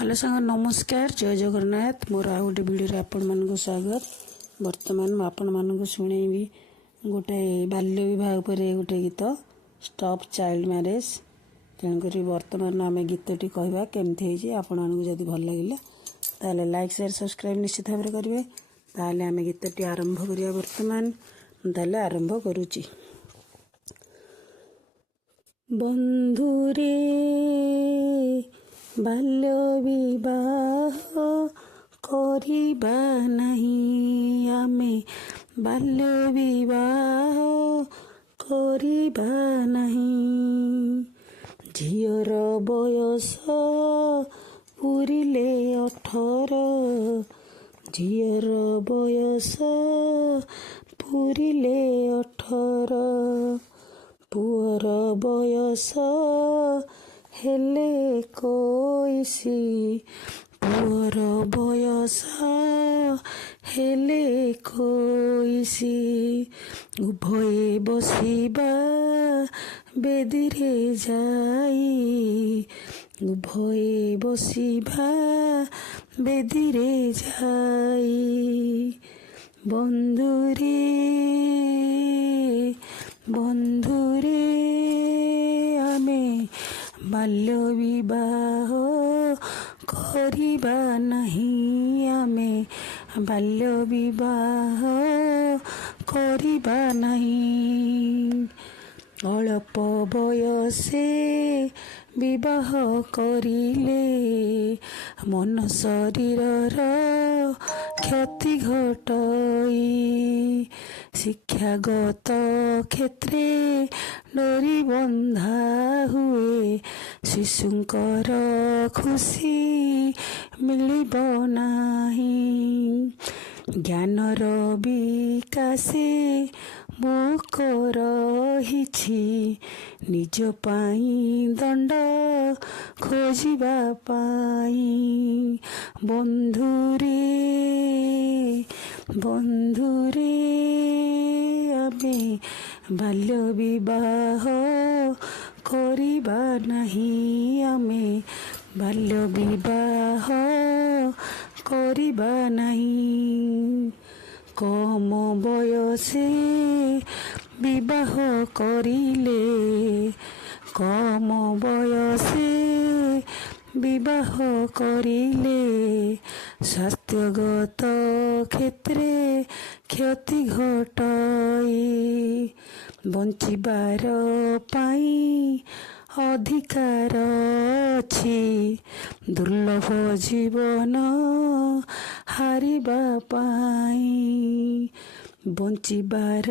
Hello सांग नमस्कार जय जगन्नाथ मोर आ गोटे भिडियो आपण मानक स्वागत। वर्तमान आपण मानक शुणेबी गोटे बाल्य विवाह पर गोटे गीत स्टॉप चाइल्ड मैरेज। तेणुक वर्तमान आम गीतटी कहवा केमती आपण जदि भल लगे ताले लाइक शेयर सब्सक्राइब निश्चित भाव करेंगे। ताले आम गीतटी आरंभ करिया। वर्तमान ताले आरंभ करुची। बंधुरे बाल्य विवाह करिबा नहीं आमे बाल्य विवाह करिबा नहीं। झियर बयस पुरिले 18 झियर बयस पुरिले 18 पुअर बयस हेले 21 पुअर बयस हेले 21 उभये बसिबा बेदीरे जाई उभये बसिबा बेदीरे जाई। बंधुरे बंधुरे आमे बाल्य विवाह करिबा नहीं आमे बाल्य विवाह करिबा नहीं। अल्प बयसे विवाह करिले मन शरीरर क्षति घटई शिक्षागत क्षेत्रे डोरी बंधा हुए शिशुंकर खुशी मिलिब नाही। ज्ञानर विकासे मुख रहिछि निज पाई दंड खोजिबा पाई। बंधुरे बंधुरे आमे बाल्य विवाह करिबा नहीं आमे बाल्य विवाह करिबा नहीं। कम बयसे विवाह करिले कम बयसे विवाह करिले स्वास्थ्यगत क्षेत्रे क्षति घटई बंचिबार पाई अधिकार अछि दुर्लभ जीवन हारिबा पाई बंचिबार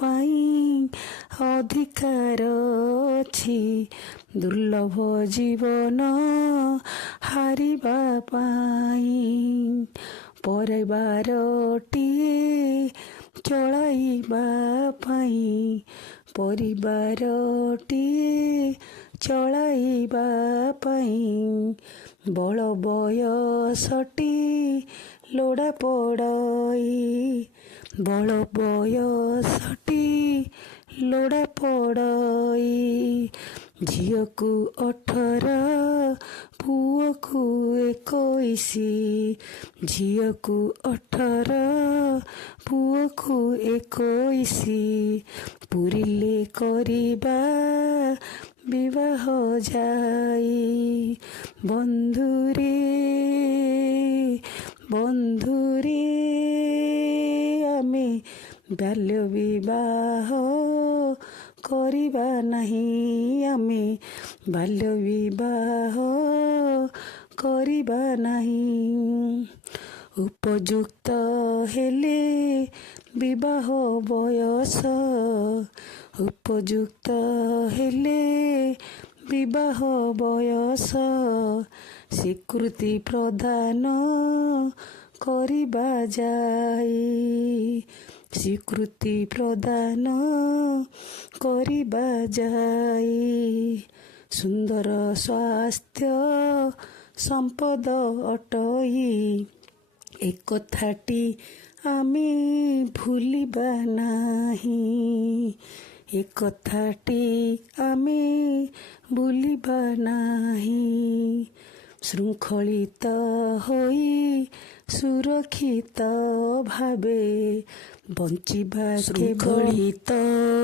पाई अधिकार अछि दुर्लभ जीवन हारिबा पाई। परिवारटीए चलाइबा पाई परिवारटीए चलाइबा पाई बल बयसटी लोड़ा पड़ई बल बयसटी लोड़ा पड़ई। झियो को 18 पुओ को 21 झियो को 18 पुओ को 21 पुरिले करिबा विवाह जाई। बंधुरे बंधुरे आमे बाल्य विवाह करिबा नहीं आमे बाल्य विवाह करिबा नहीं। उपयुक्त हेले विवाह बयस उपयुक्त हेले विवाह बयस स्वीकृति प्रदान करिबा जाई स्वीकृति प्रदान करिबा जाई। सुंदर स्वास्थ्य संपद अटई एक कथाटी आमे भूलिबा नाही ए कथाटी आमे भूलिबा नाही। ଶୃଙ୍ଖଳିତ ହୋଇ ସୁରକ୍ଷିତ ଭାବେ ବଞ୍ଚିବା ଶୃଙ୍ଖଳିତ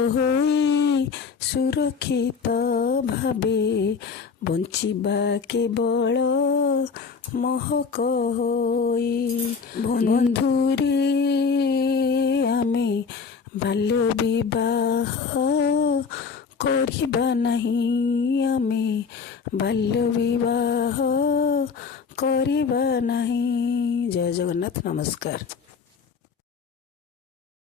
ହୋଇ ସୁରକ୍ଷିତ ଭାବେ ବଞ୍ଚିବା କେବଳ ମହକ ହୋଇ ବନ୍ଧୁରେ ଆମେ ବାଲ୍ୟ ବିବାହ କରିବା ନାହିଁ, ଆମେ ବାଲ୍ୟ ବିବାହ କରିବା ନାହିଁ। ଜୟ ଜଗନ୍ନାଥ, ନମସ୍କାର।